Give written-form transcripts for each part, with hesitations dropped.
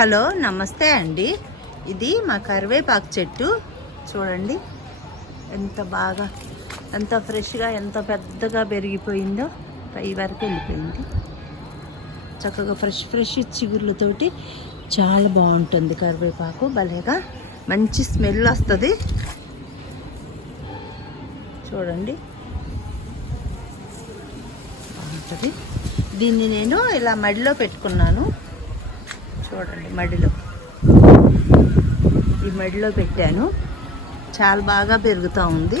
Hello నమస్తే అండి. ఇది మా కరివేపాకు చెట్టు చూడండి, ఎంత బాగా ఎంత ఫ్రెష్గా ఎంత పెద్దగా పెరిగిపోయిందో. పై వరకు వెళ్ళిపోయింది. చక్కగా ఫ్రెష్ చిగుర్లతోటి చాలా బాగుంటుంది కరివేపాకు. భలేగా మంచి స్మెల్ వస్తుంది చూడండి, బాగుంటుంది. దీన్ని నేను ఇలా మడిలో పెట్టుకున్నాను చూడండి. ఈ మడిలో పెట్టాను, చాలా బాగా పెరుగుతూ ఉంది.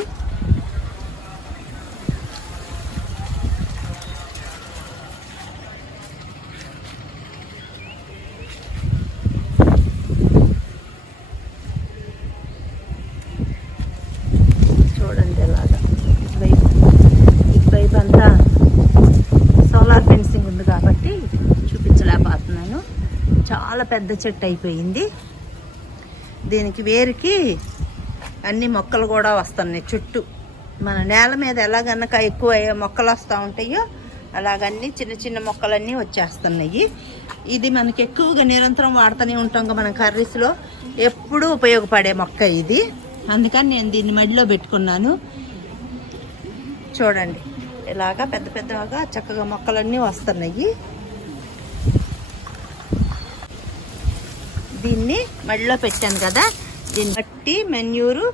చూడండి ఎలాగా. ఇటువైపు అంతా సోలార్ ఫెన్సింగ్ ఉంది కాబట్టి చూపించలేకపోతున్నాను. చాలా పెద్ద చెట్టు అయిపోయింది. దీనికి వేరుకి అన్ని మొక్కలు కూడా వస్తున్నాయి చుట్టూ. మన నేల మీద ఎలాగనక ఎక్కువ మొక్కలు వస్తూ ఉంటాయో అలాగన్నీ చిన్న చిన్న మొక్కలన్నీ వచ్చేస్తున్నాయి. ఇది మనకి ఎక్కువగా నిరంతరం వాడుతూనే ఉంటాం కదా, మన కర్రీస్లో ఎప్పుడూ ఉపయోగపడే మొక్క ఇది. అందుకని నేను దీన్ని మడిలో పెట్టుకున్నాను. చూడండి ఇలాగా పెద్ద పెద్దగా చక్కగా మొక్కలన్నీ వస్తున్నాయి. దీన్ని మడిలో పెట్టాను కదా, దీన్ని బట్టి మెన్యూరు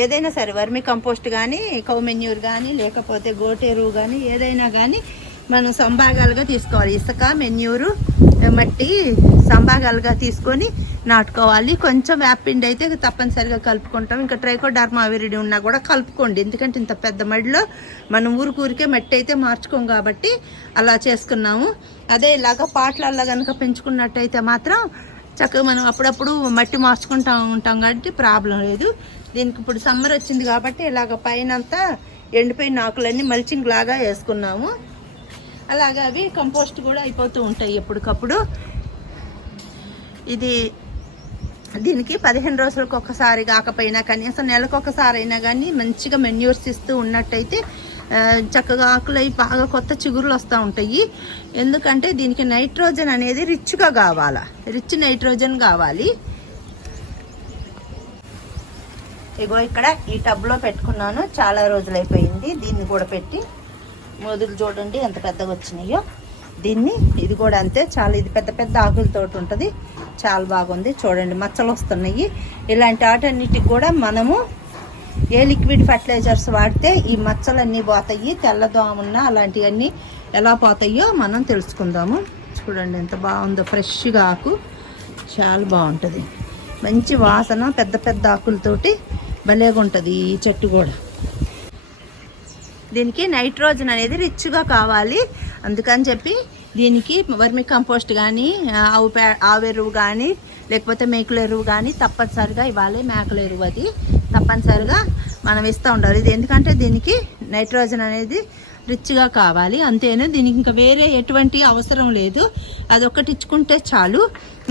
ఏదైనా సరే, వర్మి కంపోస్ట్ కానీ కౌ మెన్యూర్ కానీ లేకపోతే గోటెరువు కానీ ఏదైనా కానీ మనం సంభాగాలుగా తీసుకోవాలి. ఇసుక మెన్యూరు మట్టి సంభాగాలుగా తీసుకొని నాటుకోవాలి. కొంచెం వేపిండి అయితే తప్పనిసరిగా కలుపుకుంటాం. ఇంకా ట్రైకోడర్మా విరిడి ఉన్నా కూడా కలుపుకోండి, ఎందుకంటే ఇంత పెద్ద మడిలో మనం ఊరికే మట్టి అయితే మార్చుకోం కాబట్టి అలా చేసుకున్నాము. అదే ఇలాగ పాటలల్లో కనుక పెంచుకున్నట్టయితే మాత్రం చక్కగా మనం అప్పుడప్పుడు మట్టి మార్చుకుంటూ ఉంటాం కాబట్టి ప్రాబ్లం లేదు. దీనికి ఇప్పుడు సమ్మర్ వచ్చింది కాబట్టి ఇలాగ పైన అంతా ఎండిపోయిన ఆకులన్నీ మల్చింగ్ లాగా వేసుకున్నాము. అలాగే అవి కంపోస్ట్ కూడా అయిపోతూ ఉంటాయి ఎప్పటికప్పుడు. దీనికి 15 రోజులకు ఒకసారి కాకపోయినా కనీసం నెలకు ఒకసారి అయినా కానీ మంచిగా మెన్యూర్స్ ఇస్తూ ఉన్నట్టయితే చక్కగా ఆకులు అవి బాగా కొత్త చిగురులు వస్తూ ఉంటాయి. ఎందుకంటే దీనికి నైట్రోజన్ అనేది రిచ్గా కావాలి, రిచ్ నైట్రోజన్ కావాలి. ఇగో ఇక్కడ ఈ టబ్లో పెట్టుకున్నాను, చాలా రోజులు అయిపోయింది. దీన్ని కూడా పెట్టి మొదలు చూడండి ఎంత పెద్దగా వచ్చినాయో. ఇది కూడా అంతే, చాలా ఇది పెద్ద పెద్ద ఆకులతోటి ఉంటుంది, చాలా బాగుంది. చూడండి మచ్చలు వస్తున్నాయి. ఇలాంటి వాటన్నిటికి కూడా మనము ఏ లిక్విడ్ ఫర్టిలైజర్స్ వాడితే ఈ మచ్చలన్నీ పోతాయి, తెల్లదోమన్నా అలాంటివన్నీ ఎలా పోతాయో మనం తెలుసుకుందాము. చూడండి ఎంత బాగుందో, ఫ్రెష్గా ఆకు చాలా బాగుంటుంది, మంచి వాసన, పెద్ద పెద్ద ఆకులతోటి భలేగా ఉంటుంది ఈ చెట్టు కూడా. దీనికి నైట్రోజన్ అనేది రిచ్గా కావాలి. అందుకని చెప్పి దీనికి వర్మి కంపోస్ట్ కానీ ఆవు ఎరువు కానీ లేకపోతే మేకల ఎరువు కానీ తప్పనిసరిగా ఇవ్వాలి. మేకల ఎరువు అది తప్పనిసరిగా మనం ఇస్తూ ఉండాలి. ఇది ఎందుకంటే దీనికి నైట్రోజన్ అనేది రిచ్గా కావాలి, అంతేనా. దీనికి ఇంకా వేరే ఎటువంటి అవసరం లేదు, అదొక్కటి ఇచ్చుకుంటే చాలు.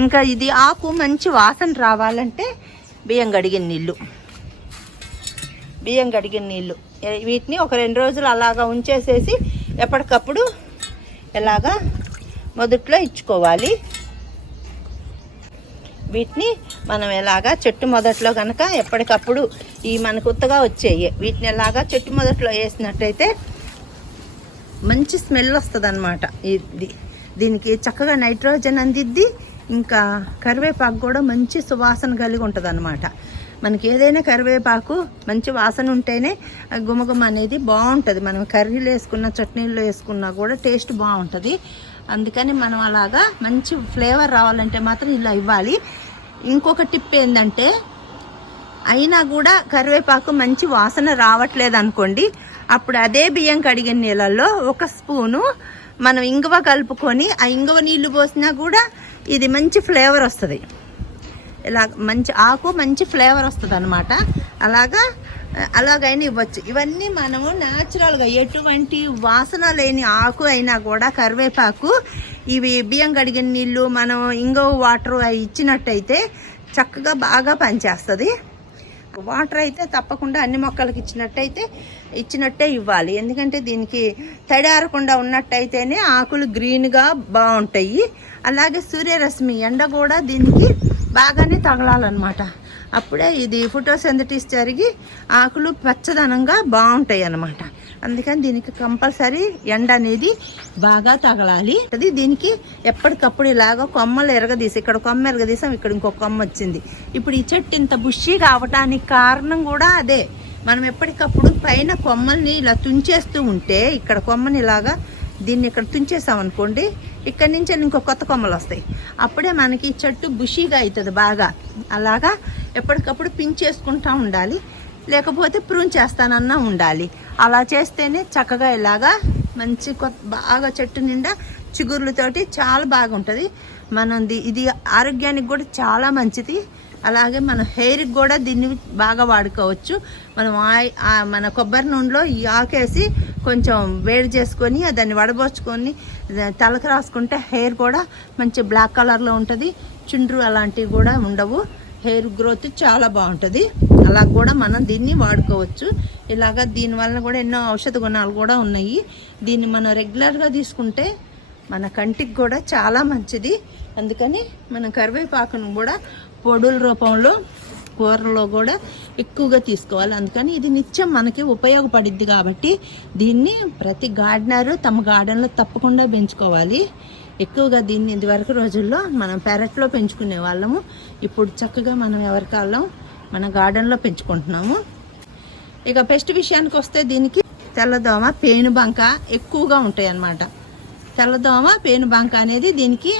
ఇంకా ఇది ఆకు మంచి వాసన రావాలంటే బియ్యం కడిగిన నీళ్ళు వీటిని ఒక 2 రోజులు అలాగా ఉంచేసేసి ఎప్పటికప్పుడు ఎలాగా మొదట్లో ఇచ్చుకోవాలి. వీటిని మనం ఎలాగా చెట్టు మొదట్లో కనుక ఎప్పటికప్పుడు మన కొత్తగా వచ్చేవి వీటిని ఎలాగా చెట్టు మొదట్లో వేసినట్టయితే మంచి స్మెల్ వస్తుంది అన్నమాట. దీనికి చక్కగా నైట్రోజన్ అందిద్ది. ఇంకా కరివేపాకు కూడా మంచి సువాసన కలిగి ఉంటుంది అన్నమాట. మనకి ఏదైనా కరివేపాకు మంచి వాసన ఉంటేనే గుమగుమ అనేది బాగుంటుంది. మనం కర్రీలో వేసుకున్న చట్నీల్లో వేసుకున్నా కూడా టేస్ట్ బాగుంటుంది. అందుకని మనం అలాగా మంచి ఫ్లేవర్ రావాలంటే మాత్రం ఇలా ఇవ్వాలి. ఇంకొక టిప్ ఏంటంటే, అయినా కూడా కరివేపాకు మంచి వాసన రావట్లేదు అనుకోండి, అప్పుడు అదే బియ్యం కడిగిన నీళ్ళల్లో 1 స్పూను మనం ఇంగువ కలుపుకొని ఆ ఇంగువ నీళ్లు పోసినా కూడా ఇది మంచి ఫ్లేవర్ వస్తుంది. ఇలా మంచి ఆకు మంచి ఫ్లేవర్ వస్తుంది అన్నమాట. అలాగైనా ఇవ్వచ్చు. ఇవన్నీ మనము న్యాచురల్గా ఎటువంటి వాసన లేని ఆకు అయినా కూడా కరివేపాకు ఇవి బియ్యం కడిగిన నీళ్ళు మనం ఇంగువ వాటర్ అవి ఇచ్చినట్టయితే చక్కగా బాగా పనిచేస్తుంది. వాటర్ అయితే తప్పకుండా అన్ని మొక్కలకి ఇచ్చినట్టే ఇవ్వాలి. ఎందుకంటే దీనికి తడి ఆరకుండా ఉన్నట్టయితేనే ఆకులు గ్రీన్గా బాగుంటాయి. అలాగే సూర్యరశ్మి ఎండ కూడా దీనికి బాగానే తగలాలన్నమాట. అప్పుడే ఇది ఫోటోసింథసిస్ జరిగి ఆకులు పచ్చదనంగా బాగుంటాయి అన్నమాట. అందుకని దీనికి కంపల్సరీ ఎండ అనేది బాగా తగలాలి. అది దీనికి ఎప్పటికప్పుడు ఇలాగ కొమ్మలు ఎరగదీసి, ఇక్కడ కొమ్మ ఎరగదీసాం, ఇక్కడ ఇంకో కొమ్మ వచ్చింది. ఇప్పుడు ఈ చెట్టు ఇంత బుషి రావడానికి కారణం కూడా అదే. మనం ఎప్పటికప్పుడు పైన కొమ్మల్ని ఇలా తుంచేస్తూ ఉంటే, ఇక్కడ కొమ్మని ఇలాగా దీన్ని ఇక్కడ తుంచేసాం అనుకోండి, ఇక్కడి నుంచి ఇంకో కొత్త కొమ్మలు వస్తాయి. అప్పుడే మనకి చెట్టు బుషిగా అవుతుంది బాగా. అలాగా ఎప్పటికప్పుడు పించేసుకుంటూ ఉండాలి, లేకపోతే ప్రూన్ చేస్తానన్నా ఉండాలి. అలా చేస్తేనే చక్కగా ఇలాగా మంచి బాగా చెట్టు నిండా చిగుర్లతోటి చాలా బాగుంటుంది. ఇది ఆరోగ్యానికి కూడా చాలా మంచిది. అలాగే మన హెయిర్కి కూడా దీన్ని బాగా వాడుకోవచ్చు. మన కొబ్బరి నూనెలో ఈ ఆకేసి కొంచెం వేడి చేసుకొని దాన్ని వడబోచుకొని తలకు రాసుకుంటే హెయిర్ కూడా మంచి బ్లాక్ కలర్లో ఉంటుంది. చుండ్రు అలాంటివి కూడా ఉండవు. హెయిర్ గ్రోత్ చాలా బాగుంటుంది. అలా కూడా మనం దీన్ని వాడుకోవచ్చు. ఇలాగా దీనివల్ల కూడా ఎన్నో ఔషధ గుణాలు కూడా ఉన్నాయి. దీన్ని మనం రెగ్యులర్గా తీసుకుంటే మన కంటికి కూడా చాలా మంచిది. అందుకని మనం కరివేపాకును కూడా పొడుల రూపంలో కూరలో కూడా ఎక్కువగా తీసుకోవాలి. అందుకని ఇది నిత్యం మనకి ఉపయోగపడిద్ది. కాబట్టి దీన్ని ప్రతి గార్డెనరు తమ గార్డెన్లో తప్పకుండా పెంచుకోవాలి. ఎక్కువగా దీన్ని ఇదివరకు రోజుల్లో మనం పెరట్లో పెంచుకునే వాళ్ళము. ఇప్పుడు చక్కగా మనం ఎవరికాళ్ళం మన గార్డెన్లో పెంచుకుంటున్నాము. ఇక పెస్ట్ విషయానికి వస్తే దీనికి తెల్లదోమ, పేనుబంక ఎక్కువగా ఉంటాయి అన్నమాట. తెల్లదోమ, పేనుబంక అనేది దీనికి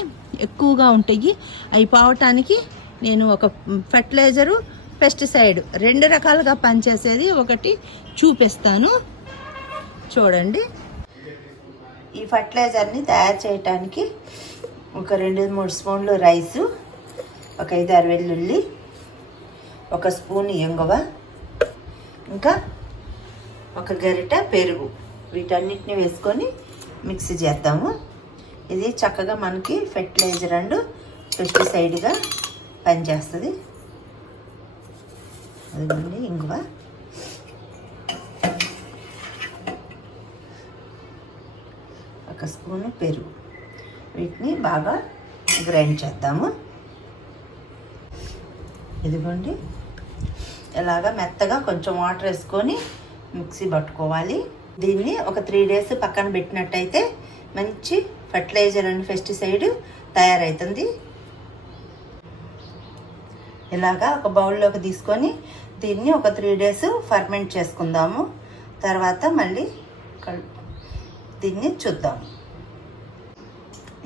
ఎక్కువగా ఉంటాయి. అవి పోవటానికి నేను ఒక ఫెర్టిలైజరు, పెస్టిసైడ్ 2 రకాలుగా పనిచేసేది ఒకటి చూపిస్తాను చూడండి. ఈ ఫర్టిలైజర్ని తయారు చేయడానికి ఒక 2-3 స్పూన్లు రైసు, ఒక 5-6 వెల్లుల్లి, 1 స్పూన్ ఇంగువ, ఇంకా 1 గరిటె పెరుగు, వీటన్నిటిని వేసుకొని మిక్సీ చేద్దాము. ఇది చక్కగా మనకి ఫెర్టిలైజర్ అండ్ పెస్టిసైడ్గా పనిచేస్తుంది. అదిగోండి ఇంగువ, ఒక స్పూను పెరుగు, వీటిని బాగా గ్రైండ్ చేద్దాము. ఇదిగోండి ఇలాగా మెత్తగా కొంచెం వాటర్ వేసుకొని మిక్సీ పట్టుకోవాలి. దీన్ని ఒక 3 డేస్ పక్కన పెట్టినట్టయితే మంచి ఫర్టిలైజర్ అండ్ పెస్టిసైడ్ తయారవుతుంది. ఇలాగా ఒక బౌల్లోకి తీసుకొని దీన్ని ఒక 3 డేస్ ఫర్మెంట్ చేసుకుందాము. తర్వాత మళ్ళీ దీన్ని చూద్దాం.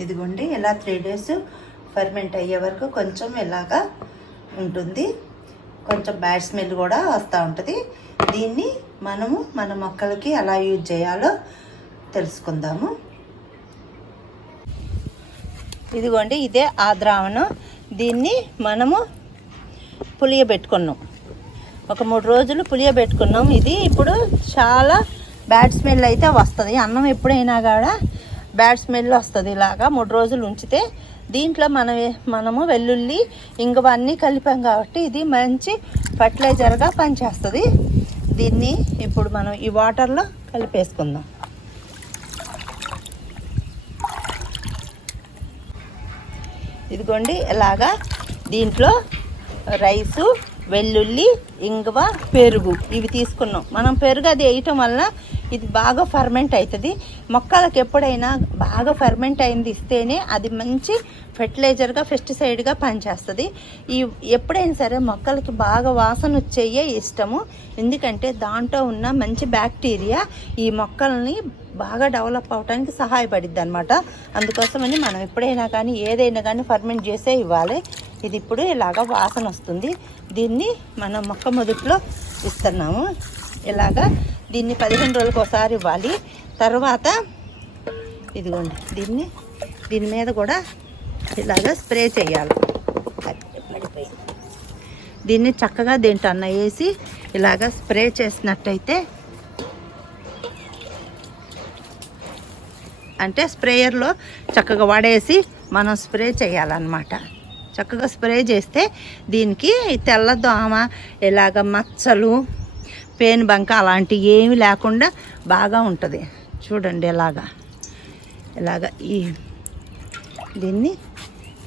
ఇదిగోండి ఇలా 3 డేస్ ఫర్మెంట్ అయ్యే వరకు కొంచెం ఇలాగా ఉంటుంది. కొంచెం బ్యాడ్ స్మెల్ కూడా వస్తూ ఉంటుంది. దీన్ని మనము మన మొక్కలకి ఎలా యూజ్ చేయాలో తెలుసుకుందాము. ఇదిగోండి ఇదే ఆ ద్రావణం. దీన్ని మనము పులియబెట్టుకున్నాం, ఒక 3 రోజులు పులియబెట్టుకున్నాం. ఇది ఇప్పుడు చాలా బ్యాడ్ స్మెల్ అయితే వస్తుంది. అన్నం ఎప్పుడైనా కూడా బ్యాడ్ స్మెల్ వస్తుంది. ఇలాగా 3 రోజులు ఉంచితే దీంట్లో మనము వెల్లుల్లి, ఇంగువ అన్నీ కలిపాం కాబట్టి ఇది మంచి ఫర్టిలైజర్గా పనిచేస్తుంది. దీన్ని ఇప్పుడు మనం ఈ వాటర్లో కలిపేసుకుందాం. ఇదిగోండి ఇలాగా దీంట్లో రైసు, వెల్లుల్లి, ఇంగువ, పెరుగు ఇవి తీసుకున్నాం. మనం పెరుగు అది వేయటం వల్ల ఇది బాగా ఫర్మెంట్ అవుతుంది. మొక్కలకు ఎప్పుడైనా బాగా ఫర్మెంట్ అయింది ఇస్తేనే అది మంచి ఫెర్టిలైజర్గా, పెస్టిసైడ్గా పనిచేస్తుంది. ఎప్పుడైనా సరే మొక్కలకి బాగా వాసన వచ్చేయే ఇష్టము. ఎందుకంటే దాంట్లో ఉన్న మంచి బ్యాక్టీరియా ఈ మొక్కల్ని బాగా డెవలప్ అవడానికి సహాయపడిద్ది అనమాట. అందుకోసమని మనం ఎప్పుడైనా కానీ ఏదైనా కానీ ఫర్మెంట్ చేసే ఇవ్వాలి. ఇది ఇప్పుడు ఇలాగా వాసన వస్తుంది. దీన్ని మనం మొక్క మొదట్లో ఇస్తున్నాము. ఇలాగా దీన్ని 15 రోజులకు ఒకసారి ఇవ్వాలి. తర్వాత ఇదిగోండి దీని మీద కూడా ఇలాగా స్ప్రే చేయాలి. దీన్ని చక్కగా దీంట్లో అన్న వేసి ఇలాగా స్ప్రే చేసినట్టయితే, అంటే స్ప్రేయర్లో చక్కగా వాడేసి మనం స్ప్రే చేయాలన్నమాట. చక్కగా స్ప్రే చేస్తే దీనికి తెల్ల దోమ, ఇలాగ మచ్చలు, పేను బంక అలాంటివి ఏమి లేకుండా బాగా ఉంటుంది. చూడండి ఇలాగ దీన్ని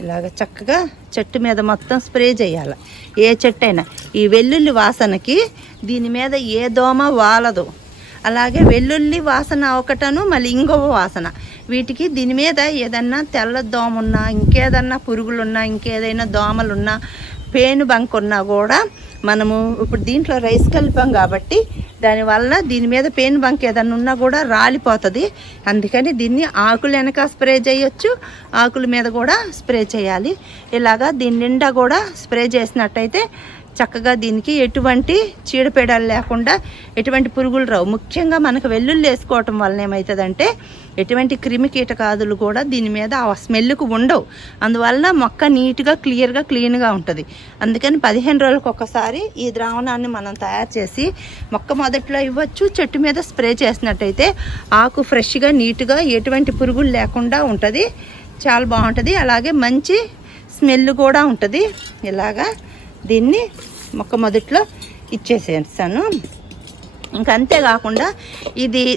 ఇలాగ చక్కగా చెట్టు మీద మొత్తం స్ప్రే చేయాలి. ఏ చెట్టు అయినా ఈ వెల్లుల్లి వాసనకి దీని మీద ఏ దోమ వాలదు. అలాగే వెల్లుల్లి వాసన ఒకటను, మళ్ళీ ఇంకొక వాసన. వీటికి దీని మీద ఏదన్నా తెల్ల దోమ ఉన్నా, ఇంకేదన్నా పురుగులున్నా, ఇంకేదైనా దోమలున్నా, పేను బంక్ ఉన్నా కూడా మనము ఇప్పుడు దీంట్లో రైస్ కలిపాం కాబట్టి దానివల్ల దీని మీద పేను బంక్ ఏదన్నా ఉన్నా కూడా రాలిపోతుంది. అందుకని దీన్ని ఆకులు వెనక స్ప్రే చేయొచ్చు, ఆకుల మీద కూడా స్ప్రే చేయాలి. ఇలాగా దీని నిండా కూడా స్ప్రే చేసినట్టయితే చక్కగా దీనికి ఎటువంటి చీడపీడలు లేకుండా ఎటువంటి పురుగులు రావు. ముఖ్యంగా మనకు వెల్లుల్లి వేసుకోవటం వలన ఏమవుతుందంటే ఎటువంటి క్రిమి కీటకాదులు కూడా దీని మీద ఆ స్మెల్కు ఉండవు. అందువలన మొక్క నీట్గా క్లీన్గా ఉంటుంది. అందుకని 15 రోజులకు ఒకసారి ఈ ద్రావణాన్ని మనం తయారు చేసి మొక్క మొదట్లో ఇవ్వచ్చు. చెట్టు మీద స్ప్రే చేసినట్టయితే ఆకు ఫ్రెష్గా నీట్గా ఎటువంటి పురుగులు లేకుండా ఉంటుంది. చాలా బాగుంటుంది. అలాగే మంచి స్మెల్ కూడా ఉంటుంది. ఇలాగా దీన్ని మొక్క మొదట్లో ఇచ్చేసేస్తాను. ఇంకా అంతేకాకుండా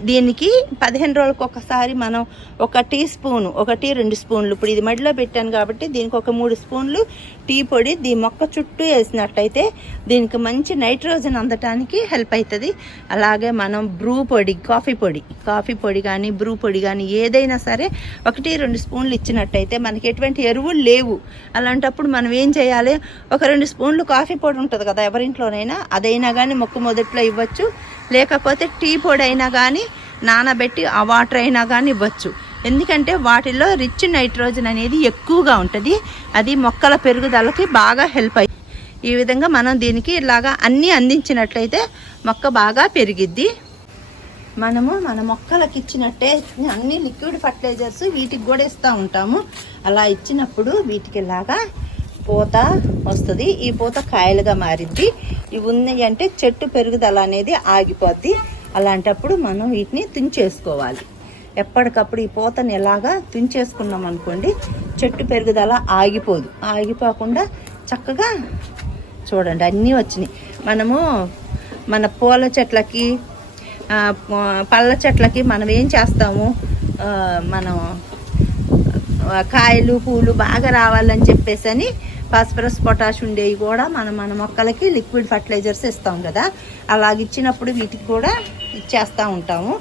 దీనికి 15 రోజులకు ఒకసారి మనం 1 టీ స్పూను, 1-2 స్పూన్లు, ఇప్పుడు ఇది మడిలో పెట్టాను కాబట్టి దీనికి ఒక 3 స్పూన్లు టీ పొడి దీని మొక్క చుట్టూ వేసినట్టయితే దీనికి మంచి నైట్రోజన్ అందటానికి హెల్ప్ అవుతుంది. అలాగే మనం బ్రూ పొడి, కాఫీ పొడి కానీ బ్రూ పొడి కానీ ఏదైనా సరే 1-2 స్పూన్లు ఇచ్చినట్టయితే మనకి ఎటువంటి ఎరువులు లేవు. అలాంటప్పుడు మనం ఏం చేయాలి, ఒక 2 స్పూన్లు కాఫీ పొడి ఉంటుంది కదా ఎవరింట్లోనైనా, అదైనా కానీ మొక్క మొదట్లో ఇవ్వచ్చు. లేకపోతే టీ పొడి అయినా కానీ నానబెట్టి ఆ వాటర్ అయినా కానీ ఇవ్వచ్చు. ఎందుకంటే వాటిల్లో రిచ్ నైట్రోజన్ అనేది ఎక్కువగా ఉంటుంది. అది మొక్కల పెరుగుదలకి బాగా హెల్ప్ అయ్యి ఈ విధంగా మనం దీనికి ఇలాగా అన్నీ అందించినట్లయితే మొక్క బాగా పెరిగిద్ది. మనము మన మొక్కలకి ఇచ్చినట్టే అన్ని లిక్విడ్ ఫర్టిలైజర్స్ వీటికి కూడా ఇస్తూ ఉంటాము. అలా ఇచ్చినప్పుడు వీటికి ఇలాగా పూత వస్తుంది. ఈ పూత కాయలుగా మారిద్ది. ఇవి ఉన్నాయి అంటే చెట్టు పెరుగుదల అనేది ఆగిపోద్ది. అలాంటప్పుడు మనం వీటిని తుంచేసుకోవాలి. ఎప్పటికప్పుడు ఈ పూతని ఎలాగా తుంచేసుకున్నాం అనుకోండి, చెట్టు పెరుగుదల ఆగిపోకుండా చక్కగా చూడండి అన్నీ వచ్చినాయి. మనము మన పూల చెట్లకి, పళ్ళ చెట్లకి మనం ఏం చేస్తాము, మనం కాయలు పూలు బాగా రావాలని చెప్పేసి అని ఫాస్ఫరస్, పొటాష్ ఉండేవి కూడా మన మొక్కలకి లిక్విడ్ ఫర్టిలైజర్స్ ఇస్తాం కదా. అలాగ ఇచ్చినప్పుడు వీటికి కూడా ఇచ్చేస్తూ ఉంటాము.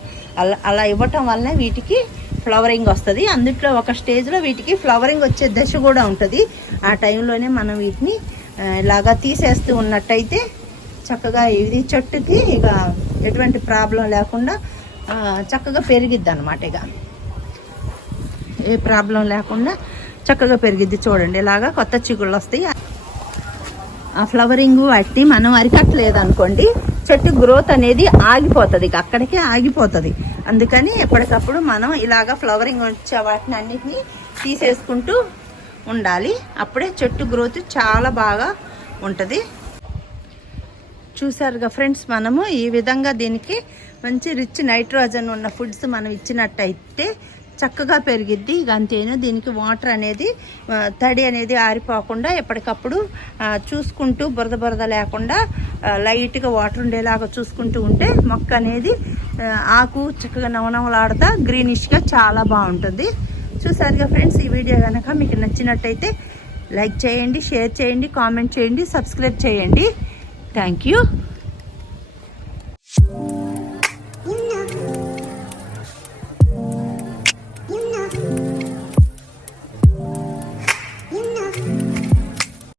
అలా ఇవ్వటం వల్ల వీటికి ఫ్లవరింగ్ వస్తుంది. అందుట్లో ఒక స్టేజ్లో వీటికి ఫ్లవరింగ్ వచ్చే దశ కూడా ఉంటుంది. ఆ టైంలోనే మనం వీటిని ఇలాగా తీసేస్తూ ఉన్నట్టయితే చక్కగా ఇది చెట్టుకి ఇక ఎటువంటి ప్రాబ్లం లేకుండా చక్కగా పెరిగిద్ది అన్నమాట. ఇక ఏ ప్రాబ్లం లేకుండా చక్కగా పెరిగిద్ది. చూడండి ఇలాగా కొత్త చిగుళ్ళు వస్తాయి. ఆ ఫ్లవరింగ్ వాటిని మనం అరికట్టలేదు అనుకోండి, చెట్టు గ్రోత్ అనేది ఆగిపోతుంది. ఇక అక్కడికే ఆగిపోతుంది. అందుకని ఎప్పటికప్పుడు మనం ఇలాగ ఫ్లవరింగ్ వచ్చే వాటిని అన్నిటినీ తీసేసుకుంటూ ఉండాలి. అప్పుడే చెట్టు గ్రోత్ చాలా బాగా ఉంటుంది. చూసారుగా ఫ్రెండ్స్, మనము ఈ విధంగా దీనికి మంచి రిచ్ నైట్రోజన్ ఉన్న ఫుడ్స్ మనం ఇచ్చినట్టయితే చక్కగా పెరిగిద్ది. ఇక అంతేను. దీనికి వాటర్ అనేది తడి అనేది ఆరిపోకుండా ఎప్పటికప్పుడు చూసుకుంటూ బురద లేకుండా లైట్గా వాటర్ ఉండేలాగా చూసుకుంటూ ఉంటే మొక్క అనేది ఆకు చక్కగా నవనవలాడుతా గ్రీనిష్గా చాలా బాగుంటుంది. చూసారుగా ఫ్రెండ్స్, ఈ వీడియో కనుక మీకు నచ్చినట్టయితే లైక్ చేయండి, షేర్ చేయండి, కామెంట్ చేయండి, సబ్స్క్రైబ్ చేయండి. Thank you.